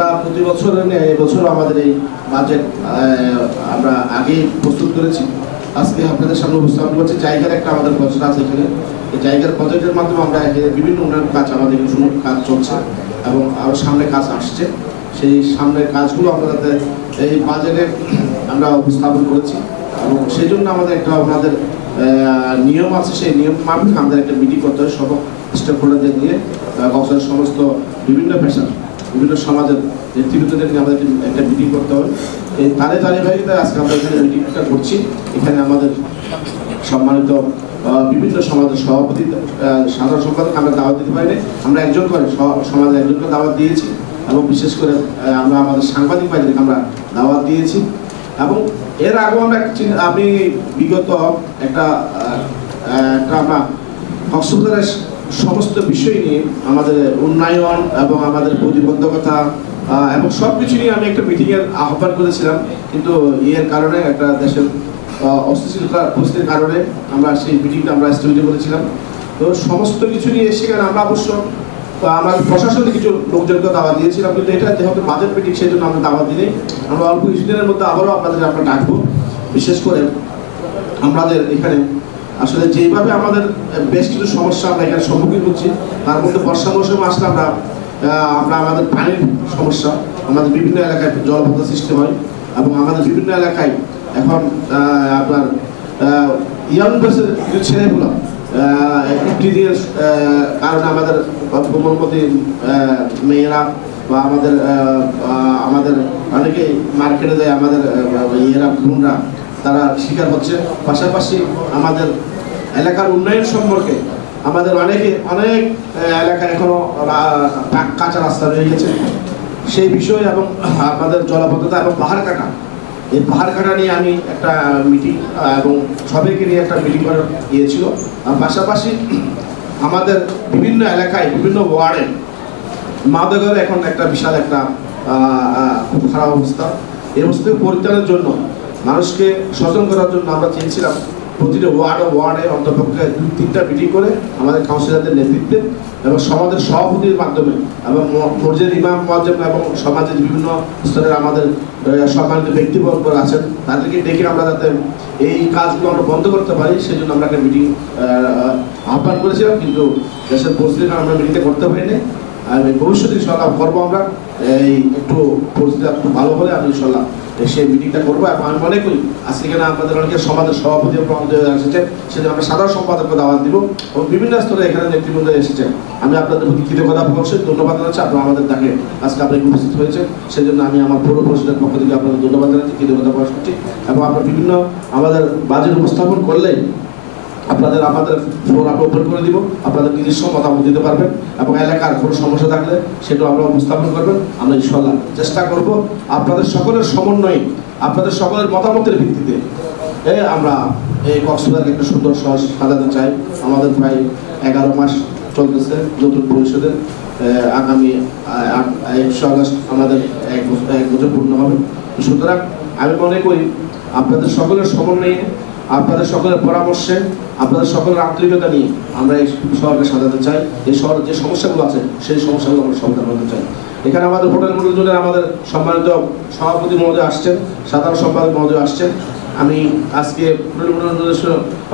আমরা প্রতি বছরের ন্যায় এবছর আমাদের এই বাজেট আমরা আগেই প্রস্তুত করেছি। আজকে আপনাদের সামনে উপস্থাপন করছি। জায়গার একটা আমাদের প্রজেক্ট আছে এখানে। এই জায়গার প্রজেক্টের মাধ্যমে আমরা বিভিন্ন উন্নয়ন কাজ, আমাদের সুন্দর কাজ চলছে এবং আরও সামনে কাজ আসছে। সেই সামনের কাজগুলো আমরা যাতে এই বাজেটে আমরা উপস্থাপন করেছি এবং সেই জন্য আমাদের একটা আমাদের নিয়ম আছে। সেই নিয়ম মাফিক আমাদের একটা মিটিং করতে হয় সব স্টেক হোল্ডারদের নিয়ে, কক্সবাজারের সমস্ত বিভিন্ন পেশার বিভিন্ন সমাজের নেতৃবৃন্দদের নিয়ে আমাদের একটা মিটিং করতে হবে। এই তারে ধারাবাহিকতায় আজকে আমরা এখানে মিটিংটা করছি। এখানে আমাদের সম্মানিত বিভিন্ন সমাজের সভাপতি, সাধারণ সম্পাদক আমরা দাওয়াত দিতে পারিনি। আমরা একজন করে সমাজের একজনকে দাওয়াত দিয়েছি এবং বিশেষ করে আমরা আমাদের সাংবাদিক ভাইদেরকে আমরা দাওয়াত দিয়েছি। এবং এর আগেও আমি বিগত একটা আমরা কক্সবাজারের সমস্ত বিষয় নিয়ে আমাদের উন্নয়ন এবং আমাদের প্রতিবন্ধকতা এবং সব কিছু নিয়ে আমি একটা মিটিংয়ের আহ্বান করেছিলাম, কিন্তু এর কারণে একটা দেশের অস্থিতিশীলতার পরিস্থিতির কারণে আমরা সেই মিটিংটা আমরা স্থগিত করেছিলাম। তো সমস্ত কিছু নিয়ে সেখানে আমরা অবশ্য আমাদের প্রশাসনে কিছু লোকজনকে দাওয়া দিয়েছিলাম, কিন্তু এটা যেহেতু বাজেট মিটিং সেই জন্য আমরা দাওয়া দিই। আমরা অল্প কিছুদিনের মধ্যে আবারও আমরা ডাকবো। বিশেষ করে আমাদের এখানে আসলে যেভাবে আমাদের বেশ কিছু সমস্যা আমরা এখানে সম্মুখীন হচ্ছি, তার মধ্যে বর্ষা মৌসুমে আসলে আমরা আমাদের পানির সমস্যা, আমাদের বিভিন্ন এলাকায় জলবদ্ধতা সৃষ্টি হয় এবং আমাদের বিভিন্ন এলাকায় এখন আপনার ইয়াং বয়সের কিছু ছেলেগুলো ইন্টিরিয়ার কারণে আমাদের কোমলমতি মেয়েরা বা আমাদের অনেকেই মার্কেটে যায়, আমাদের ইয়েরা বোনরা তারা শিকার হচ্ছে। পাশাপাশি আমাদের এলাকার উন্নয়ন সম্পর্কে আমাদের অনেক এলাকায় এখনো কাঁচা রাস্তা রয়ে গেছে সেই বিষয়, এবং আমাদের জলাবদ্ধতা এবং পাহাড় কাটা, এই পাহাড় কাটা নিয়ে আমি একটা মিটিং এবং সবাইকে নিয়ে একটা মিটিং করার ছিল। পাশাপাশি আমাদের বিভিন্ন এলাকায় বিভিন্ন ওয়ার্ডে মাদকের এখন একটা বিশাল একটা খুব খারাপ অবস্থা। এই অবস্থা পরিত্রাণের জন্য মানুষকে সচেতন করার জন্য আমরা চেয়েছিলাম প্রতিটা ওয়ার্ডে অন্তপক্ষে 2-3টা মিটিং করে আমাদের কাউন্সিলরদের নেতৃত্বে এবং সমাজের সভাপতির মাধ্যমে এবং মসজিদের ইমাম মুয়াজ্জিন এবং সমাজের বিভিন্ন স্তরের আমাদের সম্মানিত ব্যক্তিবর্গ আছেন তাদেরকে ডেকে আমরা যাতে এই কাজগুলো আমরা বন্ধ করতে পারি সেজন্য আমরা একটা মিটিং আহ্বান করেছিলাম, কিন্তু দেশের পরিস্থিতির কারণে আমরা মিটিংটা করতে পারিনি। আমি ভবিষ্যতে ইনশাআল্লাহ করবো। আমরা এই একটু পরিস্থিতি একটু ভালো হলে আমি ইনশাআল্লাহ সেই মিটিংটা করবো। এবং আমি মনে করি আজকে এখানে আমাদের অনেকে সমাজের সভাপতি এসেছেন, সেজন্য আমরা সাধারণ সম্পাদককে দাওয়াত দিব এবং বিভিন্ন স্তরে এখানে নেতৃবৃন্দ এসেছেন। আমি আপনাদের প্রতি কৃতজ্ঞতা প্রকাশ ধন্যবাদ জানাচ্ছি। আপনারা আমাদের ডাকে আজকে আপনারা উপস্থিত হয়েছেন, সেজন্য আমি আমার পৌর পরিষদের পক্ষ থেকে আপনাদের ধন্যবাদ জানাচ্ছি, কৃতজ্ঞতা প্রকাশ করছি। এবং আপনারা বিভিন্ন আমাদের বাজেট উপস্থাপন করলে আমাদের ফোন আমরা ওপেন করে দিব, আপনাদের নিজস্ব মতামত দিতে পারবেন এবং এলাকার কোনো সমস্যা থাকলে সেটাও আমরা উপস্থাপন করবেন। আমরা ইনশাআল্লাহ চেষ্টা করব আপনাদের সকলের সমন্বয়ে, আপনাদের সকলের মতামতের ভিত্তিতে আমরা এই কক্সবাজারকে একটা সুন্দর শহর সাজাতে চাই। আমাদের প্রায় 11 মাস চলতেছে নতুন পরিষদের, আগামী 1 আগস্ট আমাদের 1 বছর পূর্ণ হবে। সুতরাং আমি মনে করি আপনাদের সকলের সমন্বয়ে, আপনাদের সকলের পরামর্শে, আপনাদের সকলের আন্তরিকতা নিয়ে আমরা এই শহরকে সাজাতে চাই। এই শহরের যে সমস্যাগুলো আছে সেই সমস্যাগুলো আমরা সমাধান করতে চাই। এখানে আমাদের হোটেল মন্ডলের আমাদের সম্মানিত সভাপতি মহোদয় আসছেন, সাধারণ সম্পাদক মহোদয় আসছেন। আমি আজকে হোটেল মন্ডলের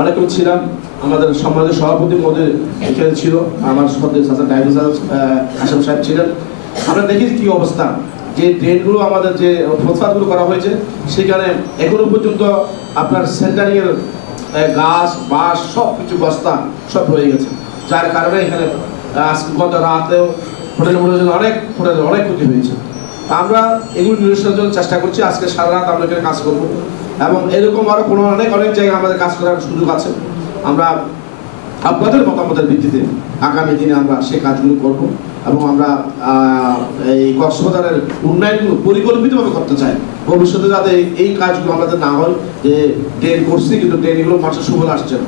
অনেকেও ছিলাম, আমাদের সম্মানিত সভাপতি মহোদয় এখানে ছিল, আমার সদ্য ডাইভেস আসাম সাহেব ছিলেন। আমরা দেখি কি অবস্থা, যে ড্রেনগুলো আমাদের যে ফুটপাথগুলো করা হয়েছে সেখানে এখনো পর্যন্ত আপনার সেন্টারিংয়ের গাছ বাঁশ সব কিছু বস্তা সব রয়ে গেছে, যার কারণে এখানে গত রাতেও হোটেলের অনেক ক্ষতি হয়েছে। আমরা এগুলো নিরসনের জন্য চেষ্টা করছি। আজকে সারা রাত আমরা এখানে কাজ করব এবং এরকম আরও অনেক জায়গায় আমাদের কাজ করার সুযোগ আছে। আমরা আপনাদের মতামতের ভিত্তিতে আগামী দিনে আমরা সেই কাজগুলো করব এবং আমরা এই কক্সবাজারের উন্নয়নগুলো পরিকল্পিতভাবে করতে চাই। ভবিষ্যতে যাতে এই কাজগুলো আমাদের না হয় যে ড্রেন করছি কিন্তু ড্রেনগুলো মানুষের সুফল আসছে না,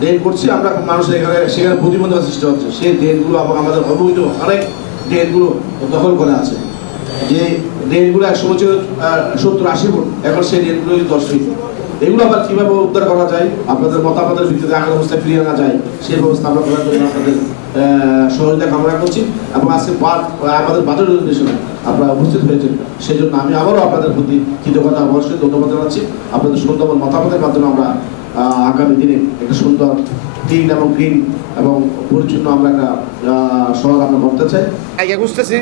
ড্রেন করছি আমরা মানুষের সেখানে প্রতিবন্ধকতা সৃষ্টি হচ্ছে। সেই ড্রেনগুলো এবং আমাদের অবৈধ অনেক ড্রেনগুলো দখল করে আছে, যে ড্রেনগুলো 100 ছিল 70-80 ফুট, এখন সেই ড্রেনগুলো 10 ফিট। এগুলো আবার কীভাবে উদ্ধার করা যায়, আপনাদের মতামতের ভিত্তিতে আগের অবস্থায় ফিরিয়ে আনা যায় সেই ব্যবস্থা আমরা করার জন্য আপনাদের সহযোগিতা কামনা করছি এবং আজকে আমাদের বাজেট অধিবেশনে আপনারা উপস্থিত হয়েছেন সেই জন্য আমি আবারও আপনাদের প্রতি কৃতজ্ঞতা অবশ্যই ধন্যবাদ জানাচ্ছি। আপনাদের সুন্দর মতামতের মাধ্যমে আমরা আগামী দিনে একটা সুন্দর ক্লিন এবং গ্রিন এবং পরিচ্ছন্ন আমরা একটা শহর আমরা করতে চাই। জায়গা খুঁজতেছি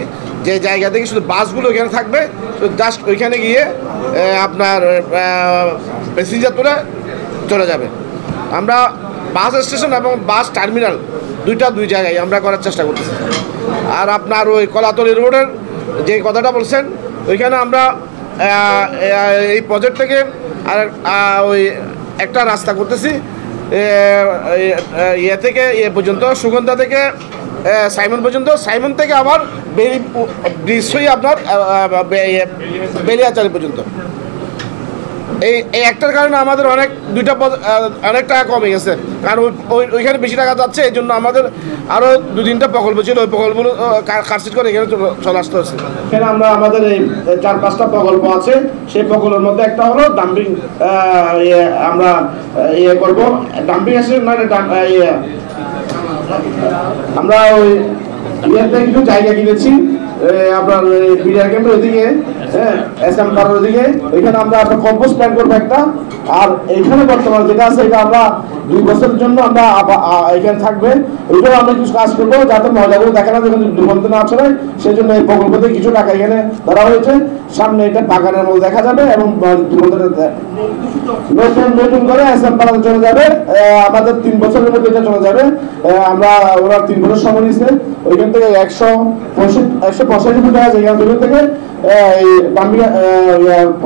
যে জায়গা থেকে শুধু বাসগুলো এখানে থাকবে, তো জাস্ট ওইখানে গিয়ে আপনার প্যাসেঞ্জার তুলে চলে যাবে। আমরা বাস স্টেশন এবং বাস টার্মিনাল দুই জায়গায় আমরা করার চেষ্টা করতেছি। আর আপনার ওই কলাতলি রোডের যে কথাটা বলছেন ওইখানে আমরা এই প্রজেক্ট থেকে আর ওই একটা রাস্তা করতেছি ইয়ে থেকে ইয়ে পর্যন্ত, সুগন্ধা থেকে সাইমন পর্যন্ত, সাইমন থেকে আবার ব্রিজ হয়ে আপনার বেলিয়াচারি পর্যন্ত। এই একটার কারণে আমাদের অনেক টাকা কমে গেছে, কারণ ওইখানে বেশি টাকা যাচ্ছে। এই জন্য আমাদের আরও 2-3টা প্রকল্প ছিল, ওই প্রকল্পগুলো কাটছিট করে এখানে চলে আসতে হচ্ছে। এখানে আমরা আমাদের এই 4-5টা প্রকল্প আছে, সেই প্রকল্পের মধ্যে একটা হলো ডাম্পিং। আমরা ইয়ে করবো ডাম্পিং আছে না, আমরা ওই ইয়েতে কিছু জায়গা কিনেছি আপনার বিডিআর ক্যাম্পের ওইদিকে, এসএম পাড়ার ওইদিকে। ওইখানে আমরা একটা কম্পোস্ট প্ল্যান করবো একটা। আর এইখানে বর্তমানে যেটা আছে এটা আমরা 2 বছরের জন্য আমরা এখানে থাকবে। ওইটাও আমরা কিছু কাজ করবো যাতে ময়লাগুলো দেখা না যখন দুর্গন্ধ না চলে, সেই জন্য এই প্রকল্পতে কিছু টাকা এখানে ধরা হয়েছে। সামনে এটা বাগানের মধ্যে দেখা যাবে এবং দুর্গন্ধটা নতুন করে এসএম পাড়াতে চলে যাবে। আমাদের 3 বছরের মধ্যে এটা চলে যাবে। আমরা ওরা 3 বছর সময় নিচ্ছে। ওইখান থেকে 185 ফুট আছে এখান থেকে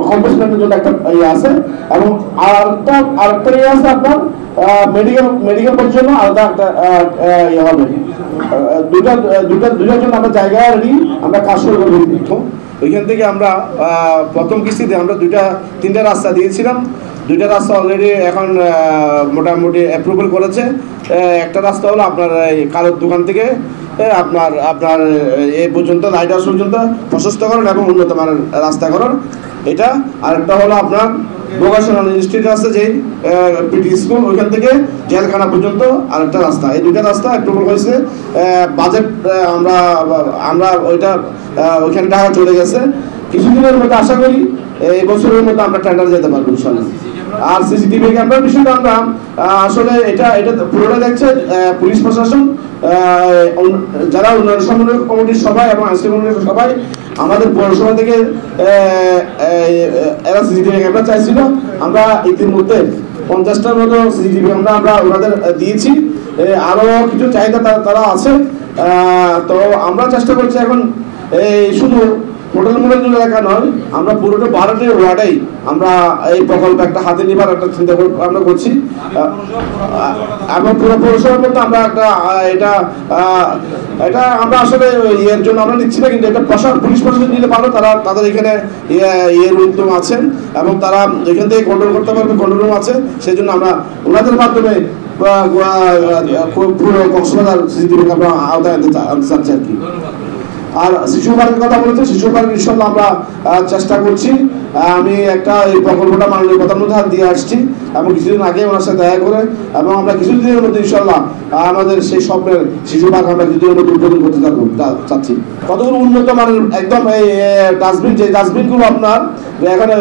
কম্পোস্টের জন্য একটা ইয়ে আছে এবং আরেকটা ইয়ে আছে আপনার মেডিকেল জন্য আলাদা একটা ইয়ে হবে। দুটার জন্য আমরা জায়গা রেডি, আমরা কাজ শুরু করবো। ওইখান থেকে আমরা প্রথম কিস্তিতে আমরা 2-3টা রাস্তা দিয়েছিলাম। 2টা রাস্তা অলরেডি এখন মোটামুটি অ্যাপ্রুভাল করেছে। একটা রাস্তা হলো আপনার এই কালোর দোকান থেকে আপনার এই পর্যন্ত লাইট হাউস পর্যন্ত প্রশস্তকরণ এবং উন্নত মানের রাস্তাকরণ এটা। আরেকটা হলো আপনার ভোকেশনাল ইনস্টিটিউট আছে যে পিটি স্কুল, ওইখান থেকে জেলখানা পর্যন্ত আরেকটা রাস্তা। এই 2টা রাস্তা অ্যাপ্রুভাল হয়েছে। বাজেট আমরা ওইটা ওইখানে টাকা চলে গেছে। কিছুদিনের মধ্যে আশা করি এই বছরের মধ্যে আমরা টেন্ডার যেতে পারবো ইনশাআল্লাহ। আর সিসিটিভি ক্যামেরার বিষয়টা আমরা আসলে এটা পুরোটা দেখছে পুলিশ প্রশাসন, যারা উন্নয়ন সমন্বয় কমিটির সবাই এবং আইসি কমিটির সবাই আমাদের পৌরসভা থেকে এরা সিসিটিভি ক্যামেরা চাইছিল। আমরা ইতিমধ্যে 50টার মতো সিসিটিভি ক্যামেরা আমরা ওনাদের দিয়েছি। আরও কিছু চাহিদা তারা আছে। তো আমরা চেষ্টা করছি এখন এই শুধু হোটেল মোড়ের এলাকা নয়, আমরা পুরোটা 12টি ওয়ার্ডেই আমরা এই প্রকল্প একটা হাতে নেবার একটা চিন্তা আমরা করছি। এবং পুরো পৌরসভার মধ্যে আমরা একটা এটা আমরা আসলে ইয়ের জন্য আমরা নিচ্ছি না, কিন্তু এটা পুলিশ প্রশাসন নিলে ভালো। তাদের এখানে ইয়ের উদ্যম আছেন এবং তারা এখান থেকে কন্ট্রোল করতে পারবে, কন্ট্রোল রুম আছে। সেই জন্য আমরা ওনাদের মাধ্যমে পুরো কক্সবাজার সিসিটিভি আমরা আওতায় আনতে চাচ্ছি আর কি। আর শিশু পার্কের কথা বলেছে, শিশু পার্ক ইনশাল্লাহ আমরা চেষ্টা করছি। আমি একটা এই প্রকল্পটা মাননীয় প্রধানমন্ত্রীর হাত দিয়ে আসছি এবং কিছুদিন আগে ওনার সাথে দেখা করে, এবং আমরা কিছুদিনের মধ্যে ইনশাল্লাহ আমাদের সেই স্বপ্নের শিশু পার্ক আমরা কিছুদিনের মধ্যে উদ্বোধন করতে চাচ্ছি। কতগুলো উন্নত মানের একদম এই ডাস্টবিন, যে ডাস্টবিনগুলো আপনার এখানে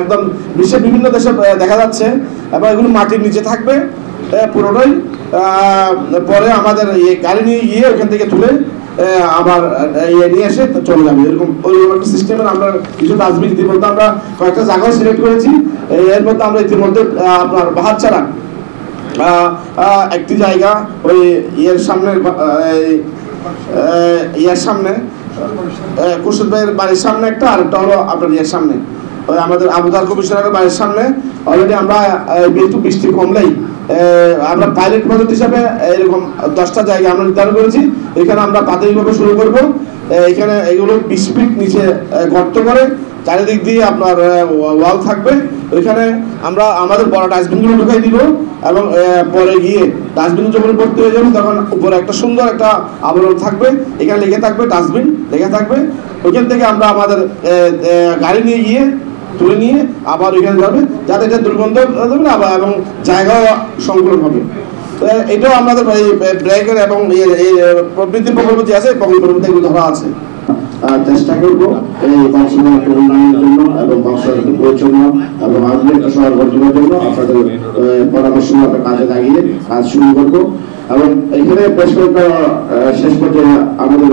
একদম বিশ্বের বিভিন্ন দেশে দেখা যাচ্ছে, এবং এগুলো মাটির নিচে থাকবে পুরোটাই। পরে আমাদের গাড়ি নিয়ে গিয়ে ওখান থেকে তুলে আবার নিয়ে এসে চলে যাবে, এরকম একটা সিস্টেমের আমরা কিছু ডাস্টবিন ইতিমধ্যে আমরা কয়েকটা জায়গাও সিলেক্ট করেছি। এর মধ্যে আমরা ইতিমধ্যে আপনার বাহারছাড়া একটি জায়গা, ওই সামনে কুরশুদ ভাইয়ের বাড়ির সামনে একটা, আরেকটা হলো আপনার সামনে ওই আমাদের আবুদার কমিশনারের বাড়ির সামনে। অলরেডি আমরা একটু বৃষ্টি কমলেই আমরা পাইলট প্রজেক্ট হিসাবে এরকম 10টা জায়গা আমরা নির্ধারণ করেছি। এখানে আমরা প্রাথমিকভাবে শুরু করব। এখানে এগুলো 20 ফিট নিচে গর্ত করে চারিদিক দিয়ে আপনার ওয়াল থাকবে। ওইখানে আমরা আমাদের বড় ডাস্টবিনগুলো ঢুকাই দিব, এবং পরে গিয়ে ডাস্টবিন যখন ভর্তি হয়ে যাবে তখন উপরে একটা সুন্দর একটা আবরণ থাকবে, এখানে লেগে থাকবে ডাস্টবিন লেগে থাকবে। ওইখান থেকে আমরা আমাদের গাড়ি নিয়ে গিয়ে তুলে নিয়ে আবার ওইখানে যাবে, যাতে এটা দুর্গন্ধ দেবে না এবং জায়গাও সংকলন হবে। এটাও আমাদের এই ব্র্যাকের এবং এই প্রবৃত্তি প্রকল্প যে আছে প্রকল্পের এগুলো ধরা আছে। চেষ্টা করবো এই কক্সবাজার উন্নয়নের জন্য এবং কক্সবাজারকে পরিচ্ছন্ন এবং আধুনিক শহর গঠনের জন্য আপনাদের পরামর্শ কাজে লাগিয়ে কাজ শুরু করবো। এবং এখানে বেশ কয়েকটা শেষ পর্যায়ে আমাদের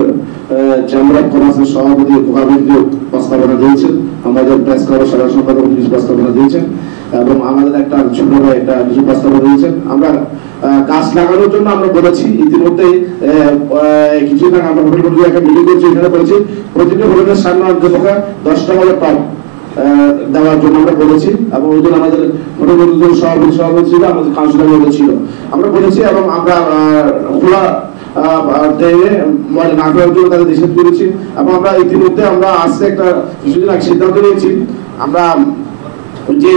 চেম্বার অফ কমার্সের সভাপতি গোপালগঞ্জ প্রস্তাবনা দিয়েছেন, আমাদের প্রেস ক্লাবের সাধারণ সম্পাদক কিছু প্রস্তাবনা দিয়েছেন এবং আমাদের একটা ছোট ভাই একটা কিছু প্রস্তাবনা দিয়েছেন। আমরা গাছ লাগানোর জন্য আমরা বলেছি ইতিমধ্যে কিছুদিন আগে আমরা হোটেল কর্তৃপক্ষ একটা মিটিং করছি, এখানে বলেছি প্রতিটি হোটেলের সামনে অন্ততপক্ষে 10টা করে টব দেওয়ার জন্য আমরা বলেছি এবং ওই জন্য আমাদের হোটেল কর্তৃপক্ষ সভাপতি ছিল, আমাদের কাউন্সিলর মধ্যে ছিল, আমরা বলেছি এবং আমরা খোলা না করার জন্য তাদের নিষেধ করেছি। এবং আমরা ইতিমধ্যে আমরা আজকে একটা কিছুদিন আগে সিদ্ধান্ত নিয়েছি, আমরা যে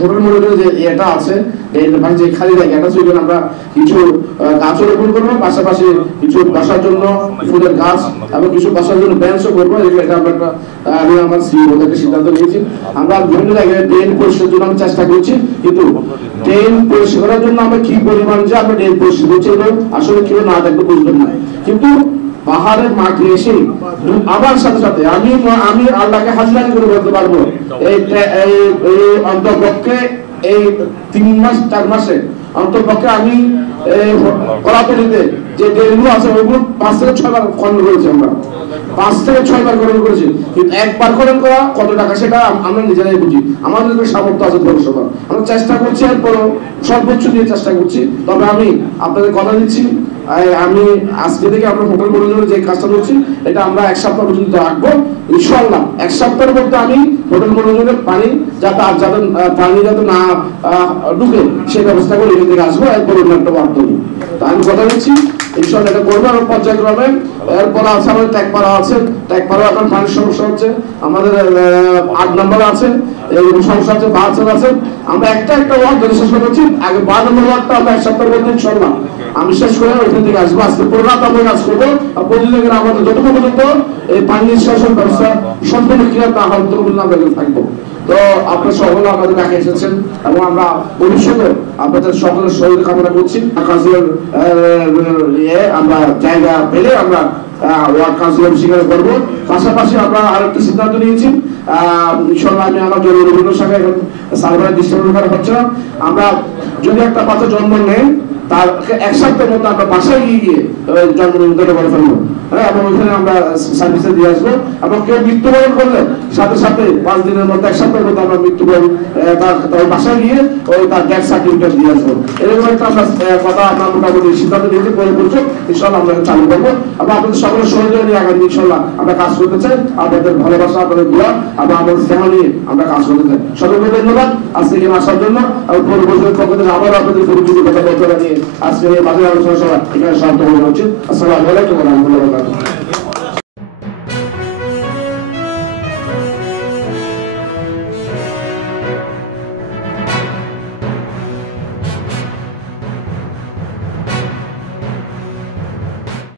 হোটেল মডেলের যে এটা আছে যে খালি জায়গাটা সেখানে আমরা কিছু গাছও রোপণ করবো, পাশাপাশি কিছু বসার জন্য ফুলের গাছ এবং কিছু বসার জন্য বেঞ্চও করবো। এটা আমরা একটা আমি আমার সিইওদেরকে সিদ্ধান্ত নিয়েছি। আমরা বিভিন্ন জায়গায় ড্রেন পরিষ্কারের জন্য আমি চেষ্টা করছি, কিন্তু ড্রেন পরিষ্কারের জন্য আমরা কি পরিমাণ যে আমরা ড্রেন পরিষ্কার করছি আসলে কেউ না দেখলে বুঝবেন না। কিন্তু পাহাড়ের মাঠে এসে আবার সাথে সাথে আমি আল্লাহকে হাজরানি করে বলতে পারবো এই অন্তর্পক্ষে এই 3 মাস 4 মাসে অন্তর্পক্ষে আমি কলাতলিতে যে ড্রেনগুলো আছে ওইগুলো 5 থেকে 6 বার খনন করেছি, আমরা 5 থেকে 6 বার খনন করেছি। কিন্তু একবার খনন করা কত টাকা সেটা আমরা নিজেরাই বুঝি, আমাদের সামর্থ্য আছে পৌরসভা, আমরা চেষ্টা করছি এরপরও সর্বোচ্চ দিয়ে চেষ্টা করছি। তবে আমি আপনাদের কথা দিচ্ছি আমি আজকে থেকে আমরা হোটেল ম্যানেজারের যে কাজটা করছি এটা আমরা 1 সপ্তাহ পর্যন্ত রাখবো ইনশাআল্লাহ। 1 সপ্তাহের মধ্যে আমি হোটেল ম্যানেজারের পানি যাতে পানি যাতে না ঢুকে সেই ব্যবস্থা করে এখান থেকে আসবো, এরপর অন্য একটা বার্তা নিই। তো আমি কথা দিচ্ছি ইনশাআল্লাহ এটা করবো। এবং পর্যায়ক্রমে এরপর আছে আমাদের ট্যাগপাড়া আছে, ট্যাগপাড়া এখন পানির সমস্যা হচ্ছে, আমাদের 8 নম্বর আছে এরকম সমস্যা হচ্ছে, 12 আছে। আমরা একটা ওয়ার্ড ধরে শেষ করছি, আগে 12 নম্বর ওয়ার্ডটা আমরা 1 সপ্তাহের মধ্যে ইনশাআল্লাহ আমি শেষ করে ওইখান থেকে আসবো। আজকে পুরো রাত আমরা কাজ করবো, প্রতিদিনের আমাদের যতক্ষণ পর্যন্ত এই পানি নিষ্কাশন ব্যবস্থা সম্পূর্ণ ক্লিয়ার না হয় ততক্ষণ আমরা থাকবো। তো আপনার সকলে আমাদের কাছে এসেছেন এবং আমরা ভবিষ্যতে আপনাদের সকলের সহযোগিতা কামনা করছি। কাউন্সিলর আমরা জায়গা পেলে আমরা ওয়ার্ড কাউন্সিলর স্বীকার করবো। পাশাপাশি আমরা আরেকটা সিদ্ধান্ত নিয়েছি ইনশাআল্লাহ আমি আমার জন্য বিভিন্ন শাখায় সার্ভার ডিস্ট্রিবিউট করা হচ্ছে না, আমরা যদি একটা বাচ্চা জন্ম নেয় তার 1 সপ্তাহের মধ্যে আমরা বাসায় গিয়ে জন্ম নিবন্ধন করে ফেলবো, হ্যাঁ, এবং ওইখানে আমরা সার্ভিসে দিয়ে আসবো। এবং কেউ মৃত্যুবরণ করলে সাথে সাথে 5 দিনের মধ্যে 1 সপ্তাহের মধ্যে আমরা মৃত্যুবরণ তার বাসায় গিয়ে ওই তার ডেথ সার্টিফিকেট দিয়ে আসবো। এরকম একটা আমরা কথা আমরা মোটামুটি সিদ্ধান্ত নিয়েছি, পরে করছো ইনশাআল্লাহ আমরা চালু করবো। আমরা আপনাদের সকলের সহযোগিতা নিয়ে আগামী ইনশাআল্লাহ আমরা কাজ করতে চাই, আপনাদের ভালোবাসা আপনাদের দোয়া এবং আমাদের স্নেহ নিয়ে আমরা কাজ করতে চাই। সকলকে ধন্যবাদ আজকে এখানে আসার জন্য এবং পূর্ববর্তী পক্ষ থেকে আবার আপনাদের পরিচিতি কথা বলতে নিয়ে আজকে এই বাজার আলোচনা সভা এখানে সমাপ্ত করা উচিত। আসসালামু আলাইকুম ওয়া রাহমাতুল্লাহি।